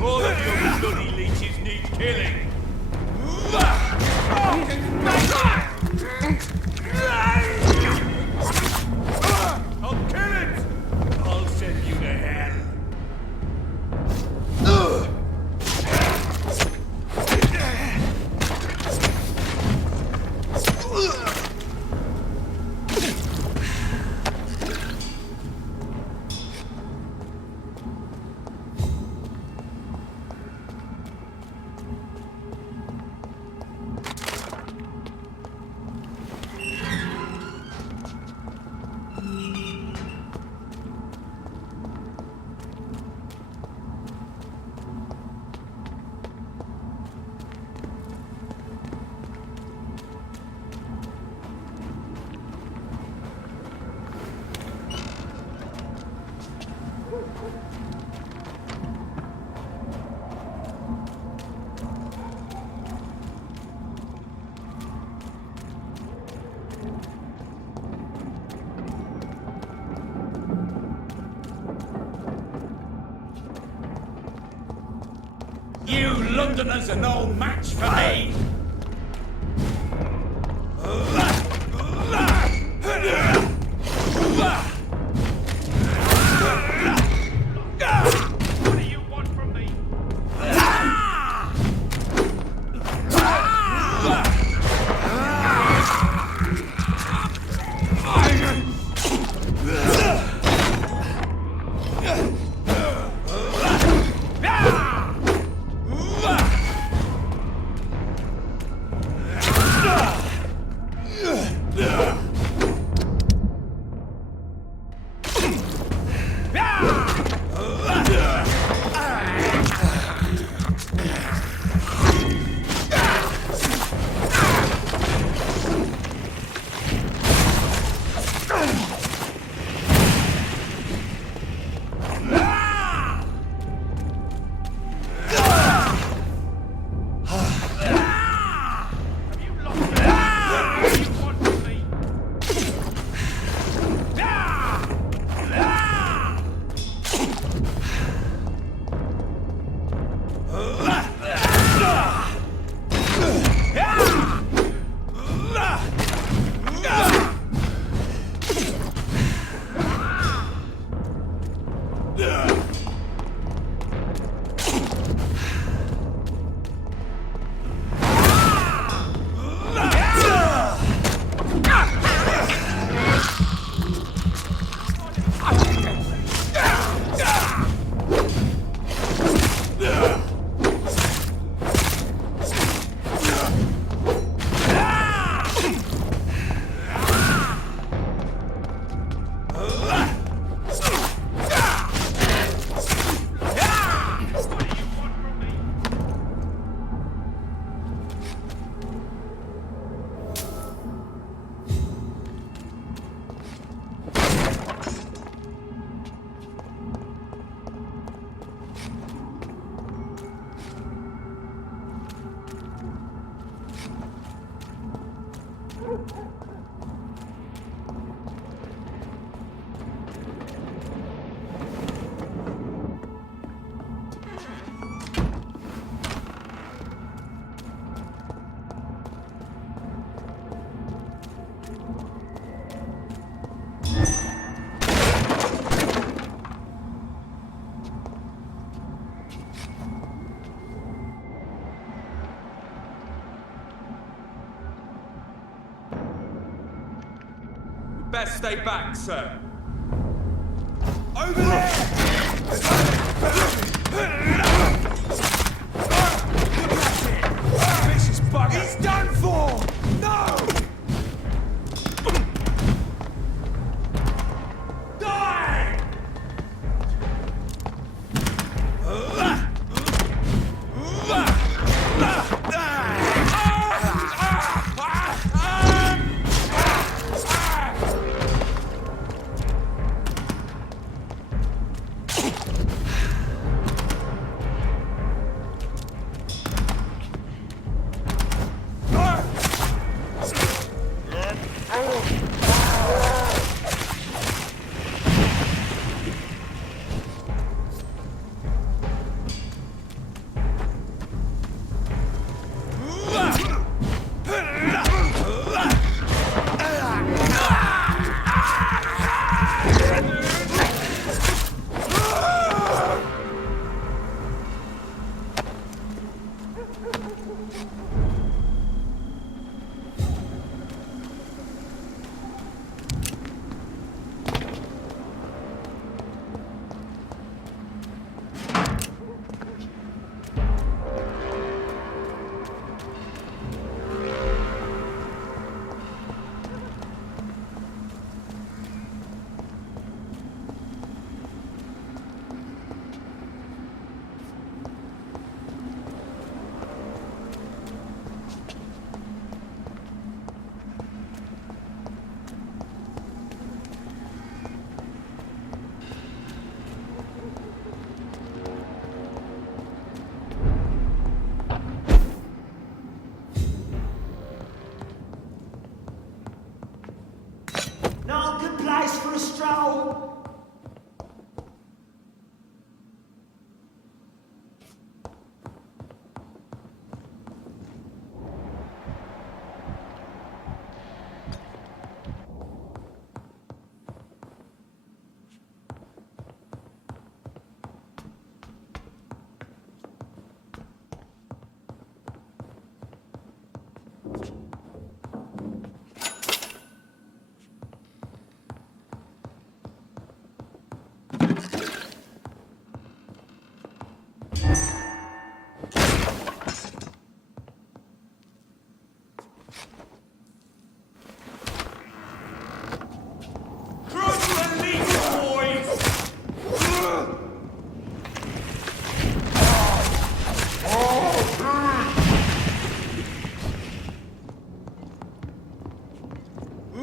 All of you bloody leeches need killing! Londoners are no match for me! What do you want from me? Best stay back, sir. Over there! Vicious bugger! He's done for! No! Die! place for a stroll. I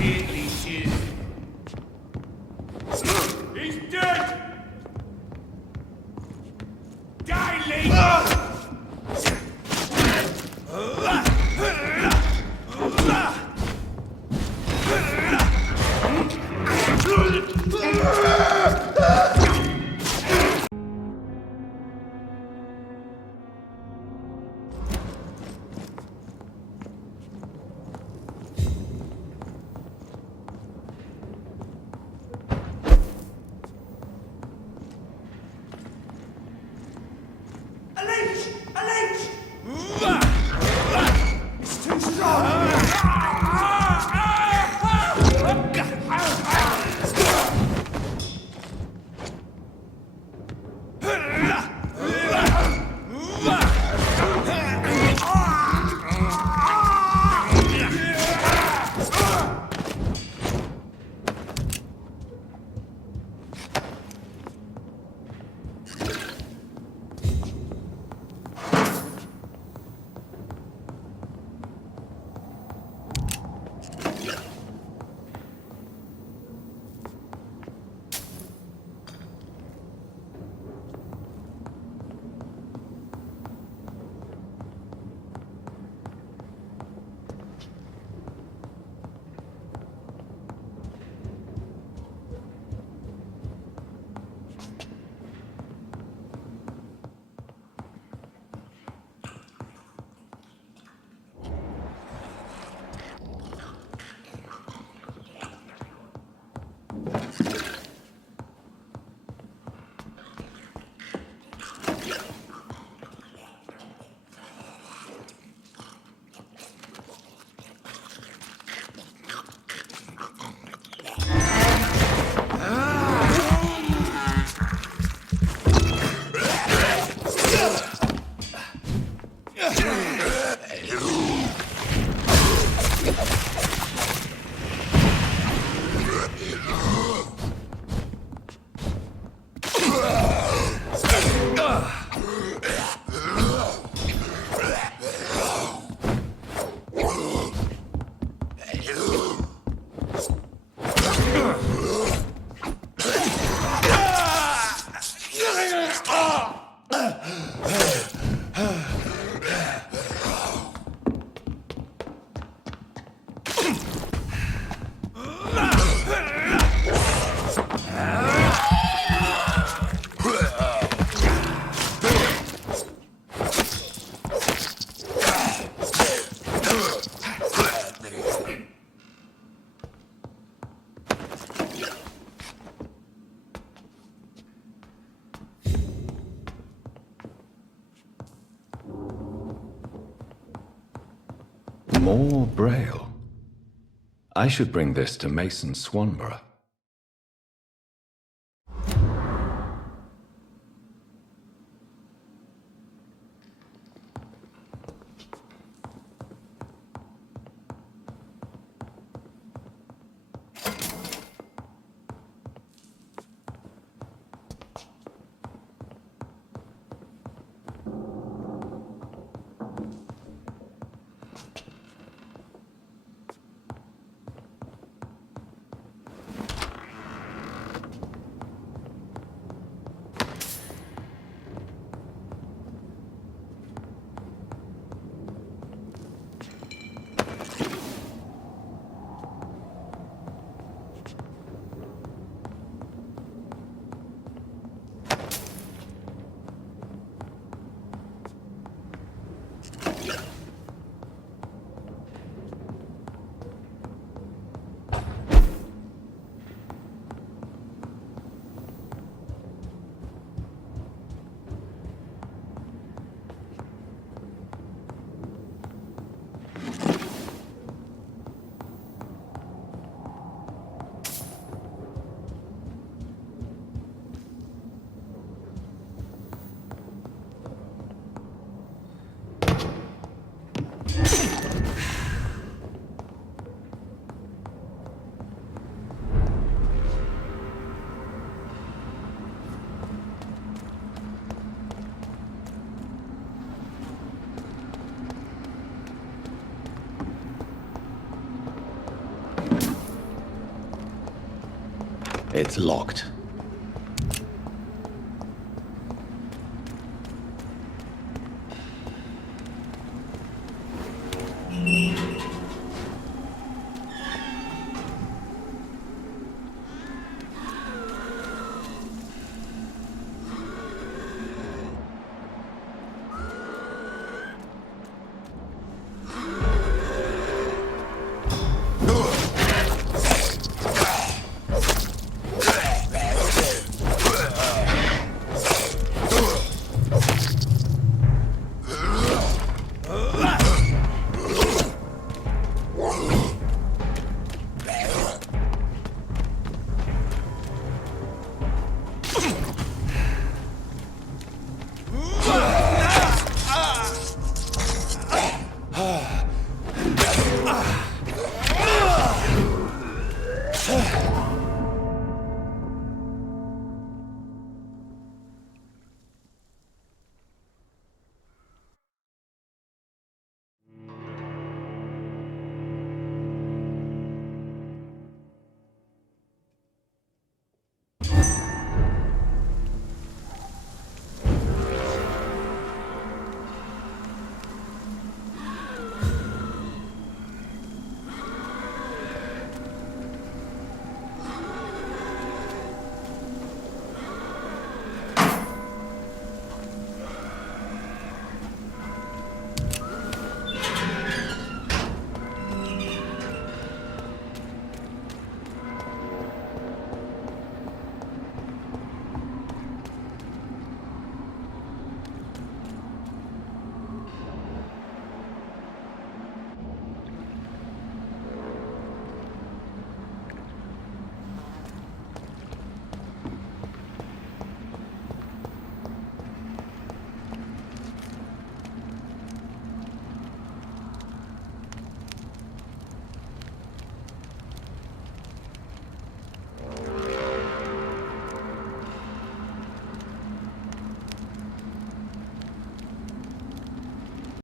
hear he is. He's dead! Die, Lee! A leech! A leech! It's too strong! More Braille. I should bring this to Mason Swanborough. It's locked.